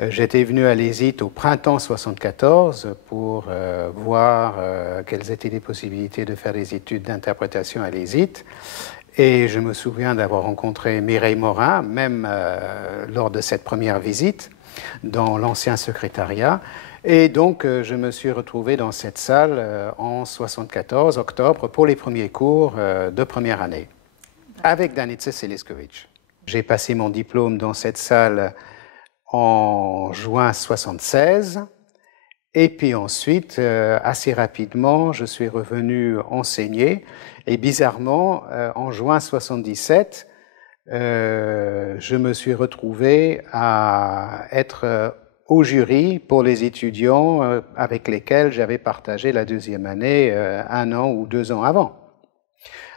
J'étais venu à l'ESIT au printemps 74 pour voir quelles étaient les possibilités de faire des études d'interprétation à l'ESIT. Et je me souviens d'avoir rencontré Mireille Morin, même lors de cette première visite, dans l'ancien secrétariat. Et donc, je me suis retrouvé dans cette salle en 74, octobre, pour les premiers cours de première année, avec Danica Seliskovic. J'ai passé mon diplôme dans cette salle en juin 76, et puis ensuite, assez rapidement, je suis revenu enseigner, et bizarrement, en juin 77, je me suis retrouvé à être au jury pour les étudiants avec lesquels j'avais partagé la deuxième année 1 an ou 2 ans avant.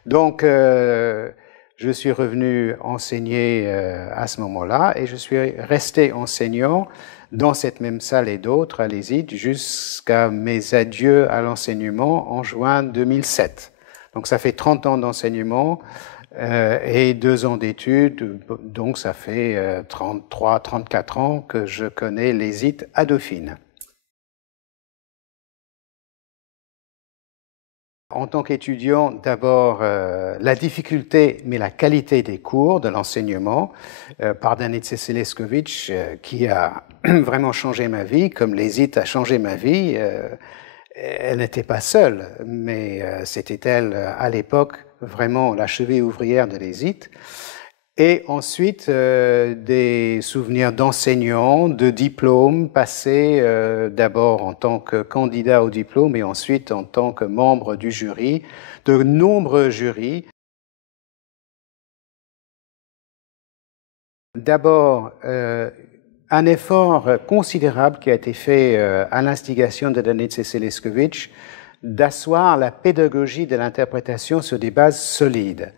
Donc, je suis revenu enseigner à ce moment-là et je suis resté enseignant dans cette même salle et d'autres à l'ESIT jusqu'à mes adieux à l'enseignement en juin 2007. Donc ça fait 30 ans d'enseignement et 2 ans d'études, donc ça fait 33, 34 ans que je connais l'ESIT à Dauphine. En tant qu'étudiant, d'abord, la difficulté, mais la qualité des cours, de l'enseignement, par Danica Seliskovic, qui a vraiment changé ma vie, comme l'ESIT a changé ma vie. Elle n'était pas seule, mais c'était elle, à l'époque, vraiment la cheville ouvrière de l'ESIT. Et ensuite, des souvenirs d'enseignants, de diplômes passés d'abord en tant que candidat au diplôme et ensuite en tant que membre du jury, de nombreux jurys. D'abord, un effort considérable qui a été fait à l'instigation de Danica Seliskovic d'asseoir la pédagogie de l'interprétation sur des bases solides.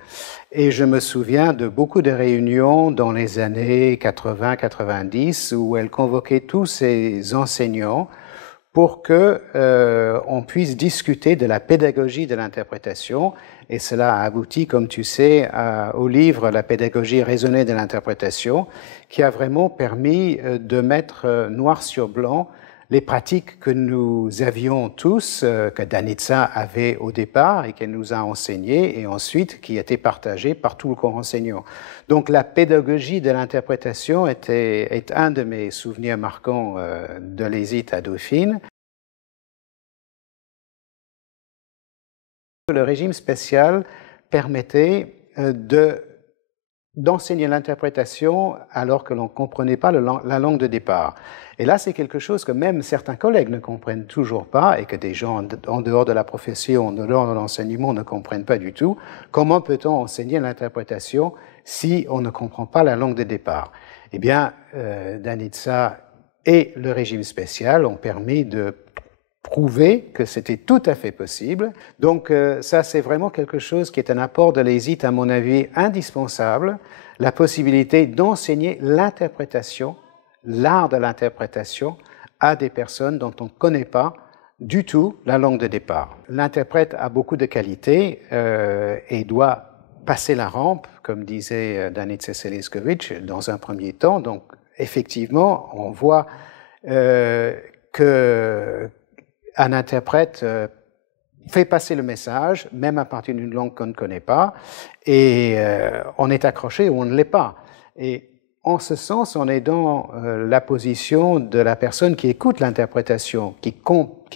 Et je me souviens de beaucoup de réunions dans les années 80-90 où elle convoquait tous ses enseignants pour que on puisse discuter de la pédagogie de l'interprétation. Et cela a abouti, comme tu sais, au livre La pédagogie raisonnée de l'interprétation, qui a vraiment permis de mettre noir sur blanc les pratiques que nous avions tous, que Danica avait au départ et qu'elle nous a enseignées, et ensuite qui étaient partagées par tout le corps enseignant. Donc la pédagogie de l'interprétation est un de mes souvenirs marquants de l'ESIT à Dauphine. Le régime spécial permettait d'enseigner l'interprétation alors que l'on ne comprenait pas la langue de départ. Et là, c'est quelque chose que même certains collègues ne comprennent toujours pas et que des gens en dehors de la profession, en dehors de l'enseignement ne comprennent pas du tout. Comment peut-on enseigner l'interprétation si on ne comprend pas la langue de départ? Eh bien, Danica et le régime spécial ont permis de prouver que c'était tout à fait possible. Donc ça, c'est vraiment quelque chose qui est un apport de l'ESIT, à mon avis, indispensable, la possibilité d'enseigner l'interprétation, l'art de l'interprétation, à des personnes dont on ne connaît pas du tout la langue de départ. L'interprète a beaucoup de qualités et doit passer la rampe, comme disait Danica Seliskovic, dans un premier temps. Donc, effectivement, on voit que un interprète fait passer le message, même à partir d'une langue qu'on ne connaît pas, et on est accroché ou on ne l'est pas. Et en ce sens, on est dans la position de la personne qui écoute l'interprétation, qui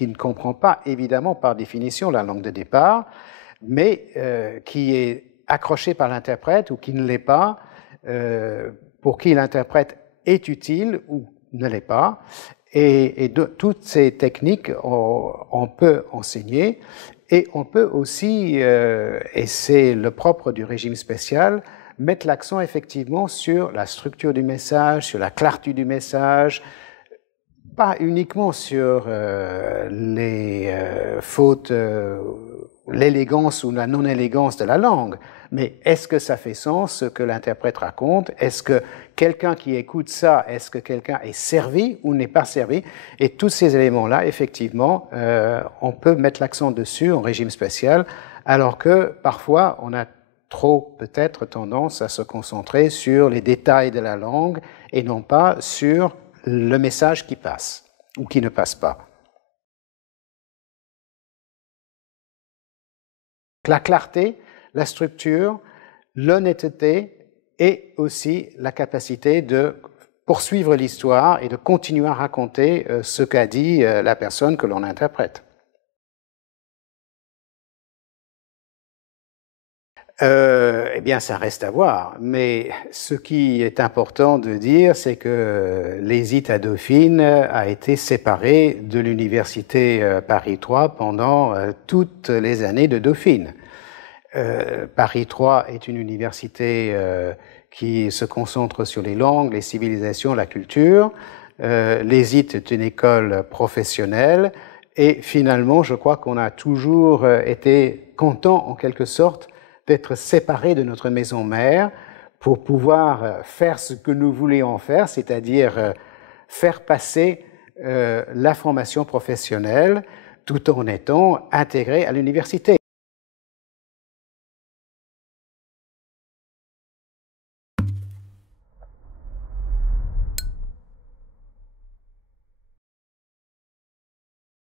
ne comprend pas, évidemment, par définition, la langue de départ, mais qui est accroché par l'interprète ou qui ne l'est pas, pour qui l'interprète est utile ou ne l'est pas. Et toutes ces techniques, on peut enseigner et on peut aussi, et c'est le propre du régime spécial, mettre l'accent effectivement sur la structure du message, sur la clarté du message, pas uniquement sur les fautes, l'élégance ou la non-élégance de la langue, mais est-ce que ça fait sens ce que l'interprète raconte? Est-ce que quelqu'un qui écoute ça, est-ce que quelqu'un est servi ou n'est pas servi? Et tous ces éléments-là, effectivement, on peut mettre l'accent dessus en régime spécial, alors que parfois on a trop peut-être tendance à se concentrer sur les détails de la langue et non pas sur le message qui passe ou qui ne passe pas. La clarté, la structure, l'honnêteté et aussi la capacité de poursuivre l'histoire et de continuer à raconter ce qu'a dit la personne que l'on interprète. Eh bien, ça reste à voir. Mais ce qui est important de dire, c'est que l'ESIT à Dauphine a été séparé de l'université Paris 3 pendant toutes les années de Dauphine. Paris 3 est une université qui se concentre sur les langues, les civilisations, la culture. L'ESIT est une école professionnelle. Et finalement, je crois qu'on a toujours été content, en quelque sorte, d'être séparés de notre maison mère pour pouvoir faire ce que nous voulions faire, c'est-à-dire faire passer la formation professionnelle tout en étant intégrés à l'université.